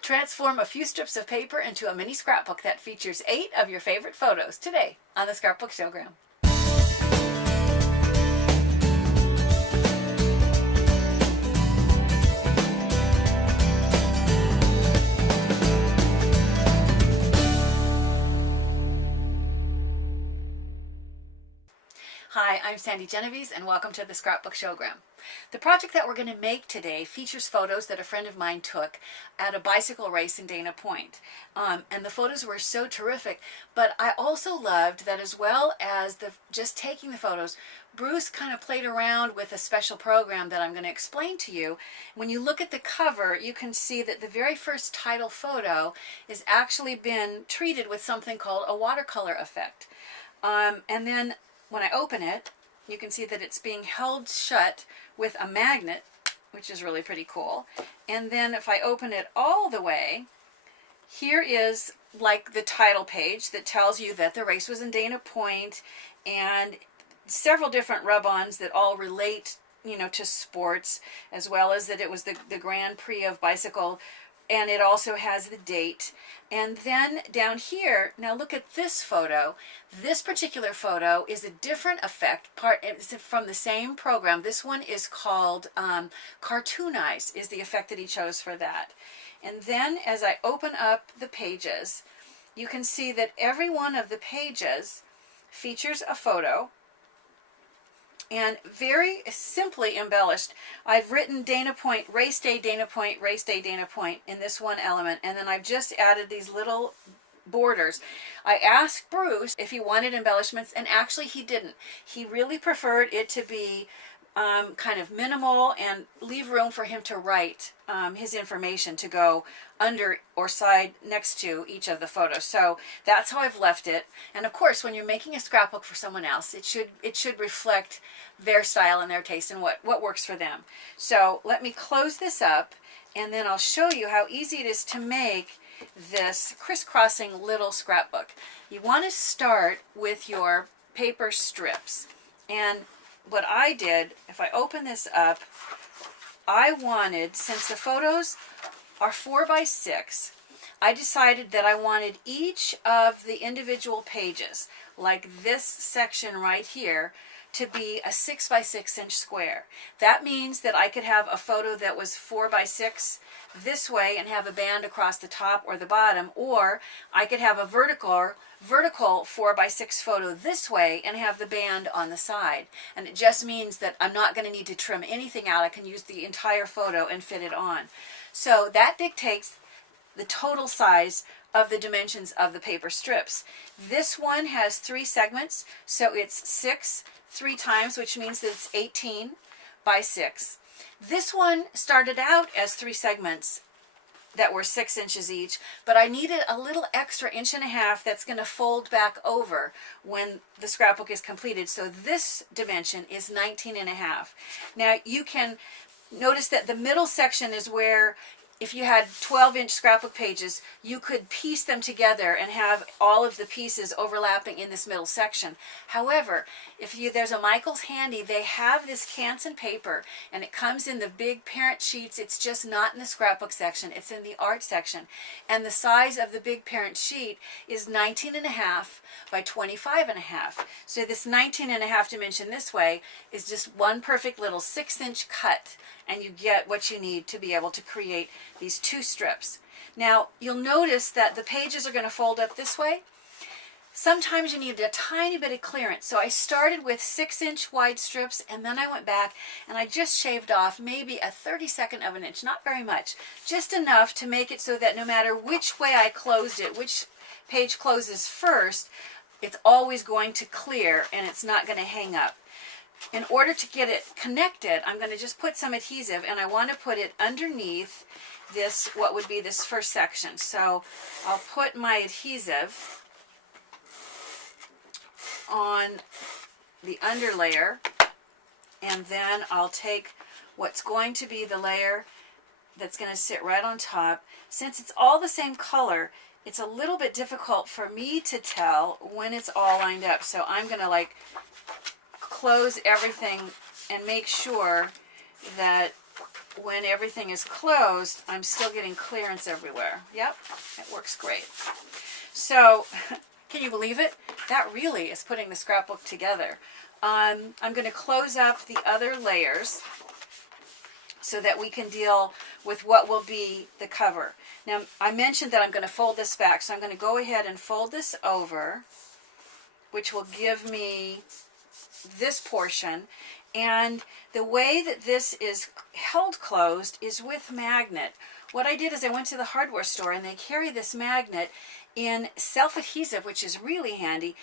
Transform a few strips of paper into a mini scrapbook that features 8 of your favorite photos today on the Scrapbook Showgram. Hi, I'm Sandi Genovese and welcome to the Scrapbook Showgram. The project that we're going to make today features photos that a friend of mine took at a bicycle race in Dana Point. And the photos were so terrific, but I also loved that as well as just taking the photos, Bruce kind of played around with a special program that I'm going to explain to you. When you look at the cover, you can see that the very first title photo has actually been treated with something called a watercolor effect. And then when I open it, you can see that it's being held shut with a magnet, which is really pretty cool. And then if I open it all the way, here is like the title page that tells you that the race was in Dana Point, and several different rub-ons that all relate, to sports, as well as that it was the Grand Prix of bicycle. And it also has the date. And then down here, now look at this photo. This particular photo is a different effect. It's from the same program. This one is called Cartoonize, is the effect that he chose for that. And then as I open up the pages, you can see that every one of the pages features a photo. And very simply embellished, I've written Dana Point, race day, Dana Point, race day, Dana Point in this one element. And then I've just added these little borders. I asked Bruce if he wanted embellishments, and actually he didn't. He really preferred it to be kind of minimal and leave room for him to write his information to go under or side next to each of the photos. So that's how I've left it. And of course, when you're making a scrapbook for someone else, it should reflect their style and their taste and what works for them. So let me close this up, and then I'll show you how easy it is to make this crisscrossing little scrapbook. You want to start with your paper strips. And what I did, if I open this up, I wanted, since the photos are 4 by 6, I decided that I wanted each of the individual pages, like this section right here, to be a 6 by 6 inch square. That means that I could have a photo that was 4 by 6 this way and have a band across the top or the bottom, or I could have a vertical 4 by 6 photo this way and have the band on the side. And it just means that I'm not going to need to trim anything out. I can use the entire photo and fit it on. So that dictates the total size of the dimensions of the paper strips. This one has 3 segments, so it's 6 3 times, which means that it's 18 by 6. This one started out as 3 segments that were 6 inches each, but I needed a little extra 1.5 inches that's going to fold back over when the scrapbook is completed. So this dimension is 19.5. Now you can notice that the middle section is where, if you had 12-inch scrapbook pages, you could piece them together and have all of the pieces overlapping in this middle section. However, there's a Michaels Handy, they have this Canson paper, and it comes in the big parent sheets. It's just not in the scrapbook section, it's in the art section. And the size of the big parent sheet is 19.5 by 25.5. So this 19.5 dimension this way is just one perfect little 6-inch cut, and you get what you need to be able to create these 2 strips. Now you'll notice that the pages are going to fold up this way. Sometimes you need a tiny bit of clearance, so I started with 6-inch wide strips, and then I went back and I just shaved off maybe a 32nd of an inch, not very much, just enough to make it so that no matter which way I closed it, which page closes first, it's always going to clear and it's not going to hang up. In order to get it connected, I'm going to just put some adhesive, and I want to put it underneath this, what would be this first section. So I'll put my adhesive on the under layer, and then I'll take what's going to be the layer that's going to sit right on top. Since it's all the same color, it's a little bit difficult for me to tell when it's all lined up. So I'm going to close everything and make sure that when everything is closed, I'm still getting clearance everywhere. Yep, it works great. So, can you believe it? That really is putting the scrapbook together. I'm going to close up the other layers so that we can deal with what will be the cover. Now, I mentioned that I'm going to fold this back, so I'm going to go ahead and fold this over, which will give me this portion. And the way that this is held closed is with magnet. What I did is I went to the hardware store, and they carry this magnet in self-adhesive, which is really handy.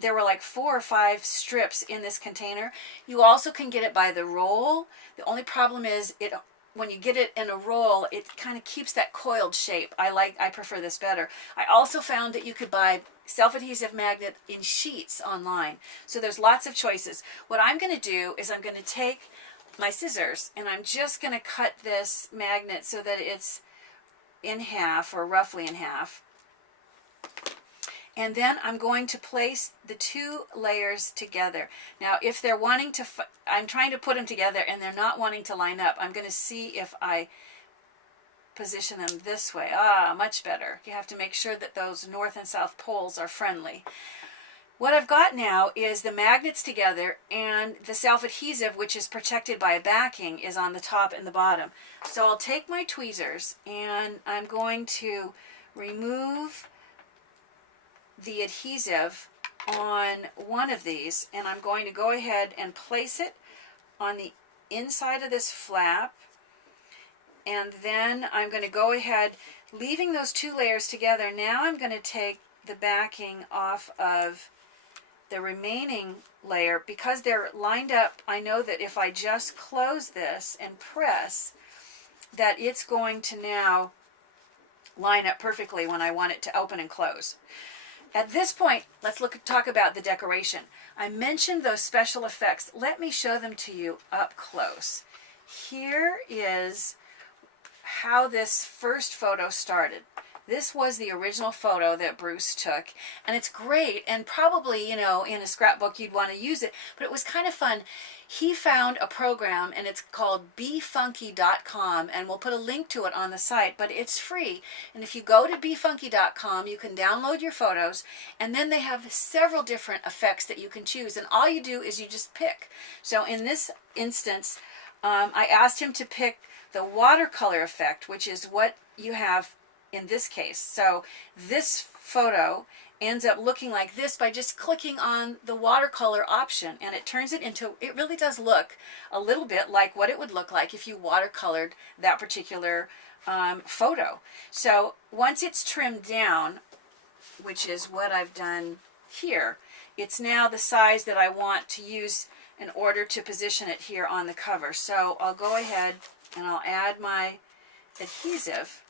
There were like 4 or 5 strips in this container. You also can get it by the roll. The only problem is when you get it in a roll, it kind of keeps that coiled shape. I prefer this better. I also found that you could buy self-adhesive magnet in sheets online. So there's lots of choices. What I'm going to do is I'm going to take my scissors, and I'm just going to cut this magnet so that it's in half, or roughly in half. And then I'm going to place the 2 layers together. Now, if they're wanting to, I'm trying to put them together and they're not wanting to line up, I'm going to see if I position them this way. Much better. You have to make sure that those north and south poles are friendly. What I've got now is the magnets together, and the self-adhesive, which is protected by a backing, is on the top and the bottom. So I'll take my tweezers and I'm going to remove the adhesive on one of these, and I'm going to go ahead and place it on the inside of this flap, and then I'm going to go ahead, leaving those 2 layers together. Now I'm going to take the backing off of the remaining layer. Because they're lined up, I know that if I just close this and press, that it's going to now line up perfectly when I want it to open and close. At this point, let's talk about the decoration. I mentioned those special effects. Let me show them to you up close. Here is how this first photo started. This was the original photo that Bruce took, and it's great, and probably, in a scrapbook you'd want to use it, but it was kind of fun. He found a program, and it's called befunky.com, and we'll put a link to it on the site, but it's free. And if you go to befunky.com, you can download your photos, and then they have several different effects that you can choose, and all you do is you just pick. So in this instance, I asked him to pick the watercolor effect, which is what you have in this case. So this photo ends up looking like this by just clicking on the watercolor option, and it turns it into, it really does look a little bit like what it would look like if you watercolored that particular photo. So once it's trimmed down, which is what I've done here, it's now the size that I want to use in order to position it here on the cover. So I'll go ahead and I'll add my adhesive.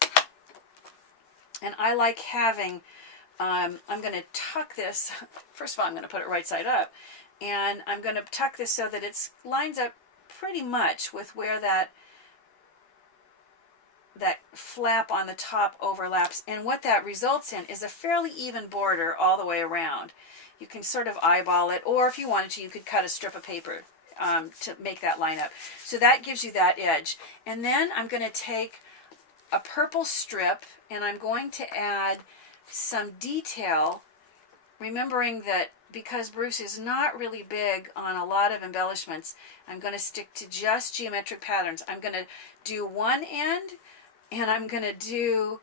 And I like having, I'm going to tuck this, first of all I'm going to put it right side up, and I'm going to tuck this so that it lines up pretty much with where that flap on the top overlaps. And what that results in is a fairly even border all the way around. You can sort of eyeball it, or if you wanted to, you could cut a strip of paper to make that line up. So that gives you that edge. And then I'm going to take a purple strip, and I'm going to add some detail, remembering that because Bruce is not really big on a lot of embellishments, I'm going to stick to just geometric patterns. I'm going to do one end, and I'm going to do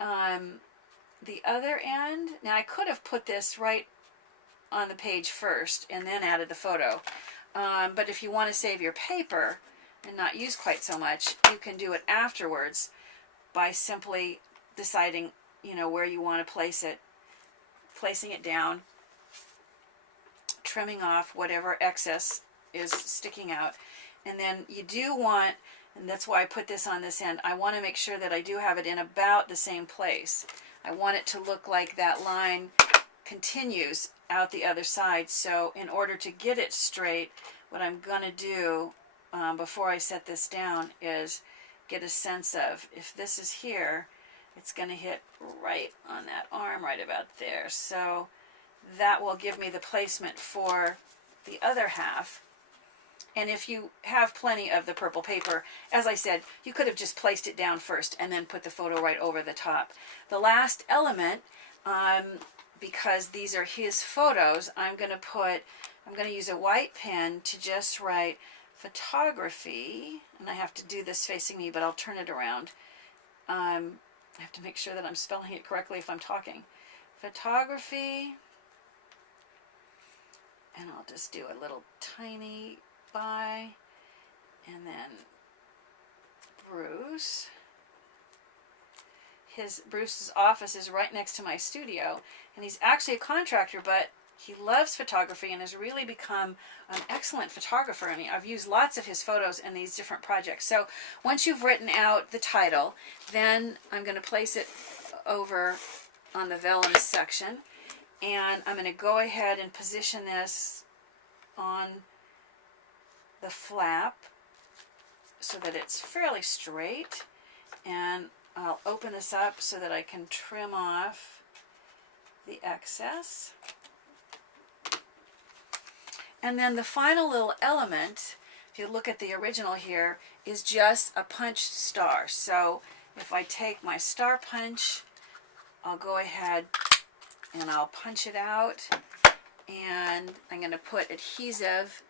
the other end. Now I could have put this right on the page first and then added the photo, but if you want to save your paper and not use quite so much, you can do it afterwards by simply deciding, where you want to place it, placing it down, trimming off whatever excess is sticking out. And then you do want, and that's why I put this on this end, I want to make sure that I do have it in about the same place. I want it to look like that line continues out the other side. So in order to get it straight, what I'm going to do before I set this down is get a sense of, if this is here, it's going to hit right on that arm right about there. So that will give me the placement for the other half. And if you have plenty of the purple paper, as I said, you could have just placed it down first and then put the photo right over the top. The last element, because these are his photos, I'm going to use a white pen to just write photography. And I have to do this facing me, but I'll turn it around. I have to make sure that I'm spelling it correctly if I'm talking. Photography. And I'll just do a little tiny by, and then Bruce. Bruce's office is right next to my studio, and he's actually a contractor, but he loves photography and has really become an excellent photographer. I mean, I've used lots of his photos in these different projects. So once you've written out the title, then I'm going to place it over on the vellum section, and I'm going to go ahead and position this on the flap so that it's fairly straight, and I'll open this up so that I can trim off the excess. And then the final little element, if you look at the original here, is just a punch star. So if I take my star punch, I'll go ahead and I'll punch it out, and I'm going to put adhesive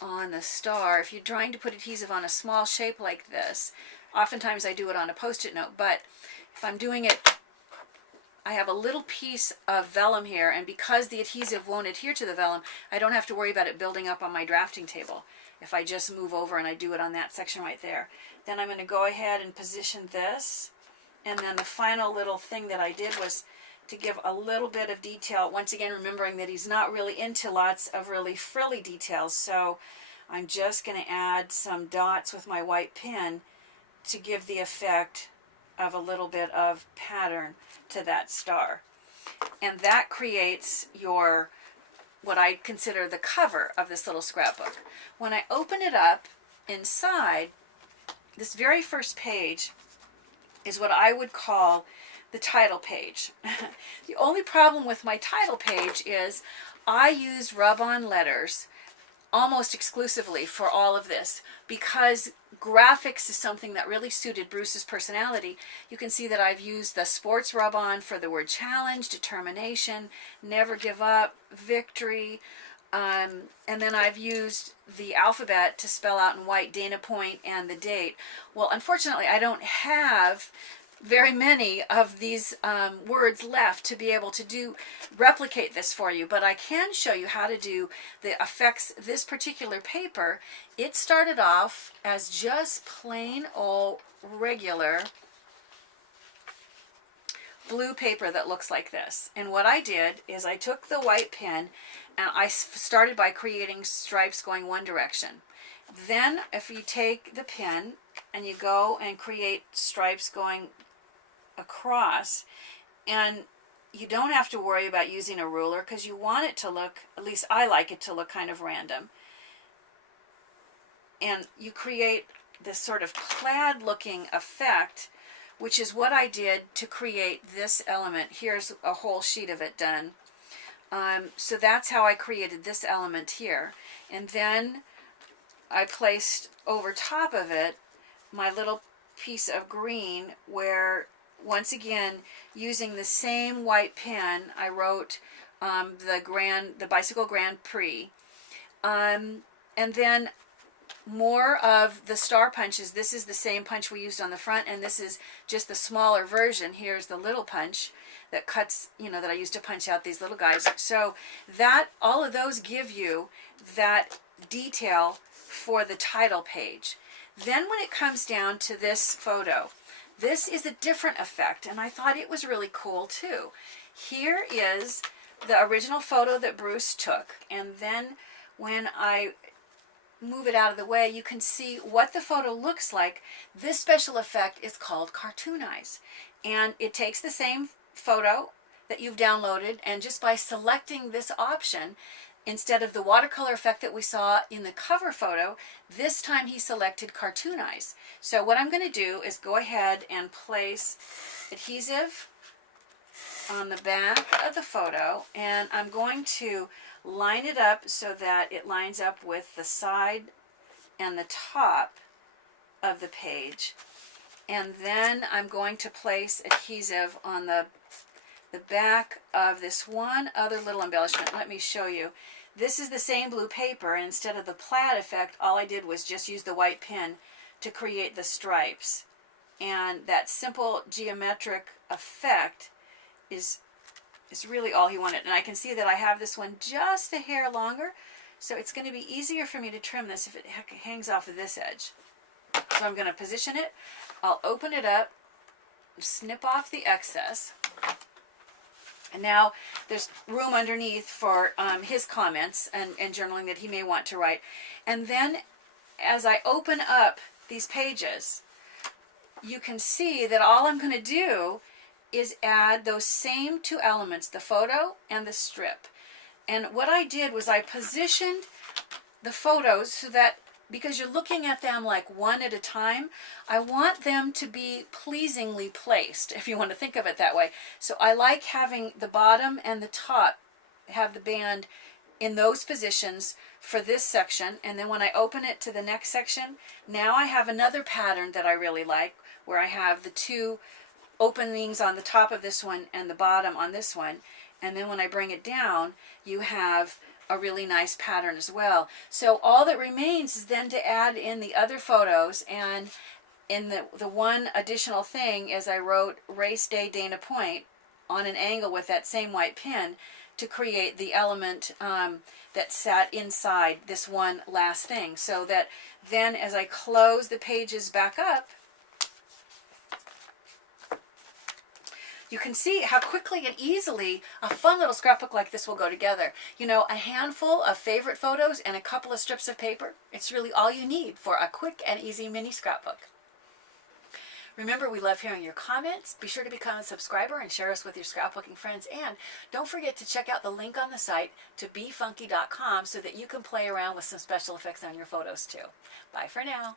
on the star. If you're trying to put adhesive on a small shape like this, oftentimes I do it on a post-it note, but if I'm doing it, I have a little piece of vellum here, and because the adhesive won't adhere to the vellum, I don't have to worry about it building up on my drafting table. If I just move over and I do it on that section right there, then I'm going to go ahead and position this, and then the final little thing that I did was to give a little bit of detail, once again remembering that he's not really into lots of really frilly details, so I'm just going to add some dots with my white pen to give the effect of a little bit of pattern to that star. And that creates your, what I consider the cover of this little scrapbook. When I open it up, inside, this very first page is what I would call the title page. The only problem with my title page is I use rub-on letters almost exclusively for all of this, because graphics is something that really suited Bruce's personality. You can see that I've used the sports rub-on for the word challenge, determination, never give up, victory, and then I've used the alphabet to spell out in white Dana Point and the date. Well, unfortunately, I don't have very many of these words left to be able to replicate this for you, but I can show you how to do the effects. This particular paper, it started off as just plain old regular blue paper that looks like this, and what I did is I took the white pen and I started by creating stripes going one direction. Then if you take the pen and you go and create stripes going across, and you don't have to worry about using a ruler because you want it to look, at least I like it to look, kind of random, and you create this sort of plaid looking effect, which is what I did to create this element. Here's a whole sheet of it done. So that's how I created this element here, and then I placed over top of it my little piece of green where, once again, using the same white pen, I wrote the Bicycle Grand Prix. And then more of the star punches. This is the same punch we used on the front, and this is just the smaller version. Here's the little punch that cuts, that I used to punch out these little guys. So that, all of those give you that detail for the title page. Then when it comes down to this photo, this is a different effect, and I thought it was really cool too. Here is the original photo that Bruce took, and then when I move it out of the way, you can see what the photo looks like. This special effect is called Cartoonize, and it takes the same photo that you've downloaded, and just by selecting this option, instead of the watercolor effect that we saw in the cover photo, this time he selected Cartoonize. So what I'm going to do is go ahead and place adhesive on the back of the photo, and I'm going to line it up so that it lines up with the side and the top of the page. And then I'm going to place adhesive on the back of this one other little embellishment. Let me show you. This is the same blue paper, and instead of the plaid effect, all I did was just use the white pen to create the stripes. And that simple geometric effect is really all he wanted. And I can see that I have this one just a hair longer, so it's going to be easier for me to trim this if it hangs off of this edge. So I'm going to position it. I'll open it up, snip off the excess. And now there's room underneath for his comments and journaling that he may want to write. And then as I open up these pages, you can see that all I'm going to do is add those same two elements, the photo and the strip. And what I did was I positioned the photos so that, because you're looking at them like one at a time, I want them to be pleasingly placed, if you want to think of it that way. So I like having the bottom and the top have the band in those positions for this section. And then when I open it to the next section, now I have another pattern that I really like, where I have the two openings on the top of this one and the bottom on this one. And then when I bring it down, you have a really nice pattern as well. So all that remains is then to add in the other photos, and in the one additional thing is I wrote Race Day Dana Point on an angle with that same white pen to create the element that sat inside this one last thing, so that then as I close the pages back up, you can see how quickly and easily a fun little scrapbook like this will go together. You know, a handful of favorite photos and a couple of strips of paper. It's really all you need for a quick and easy mini scrapbook. Remember, we love hearing your comments. Be sure to become a subscriber and share us with your scrapbooking friends. And don't forget to check out the link on the site to befunky.com so that you can play around with some special effects on your photos too. Bye for now.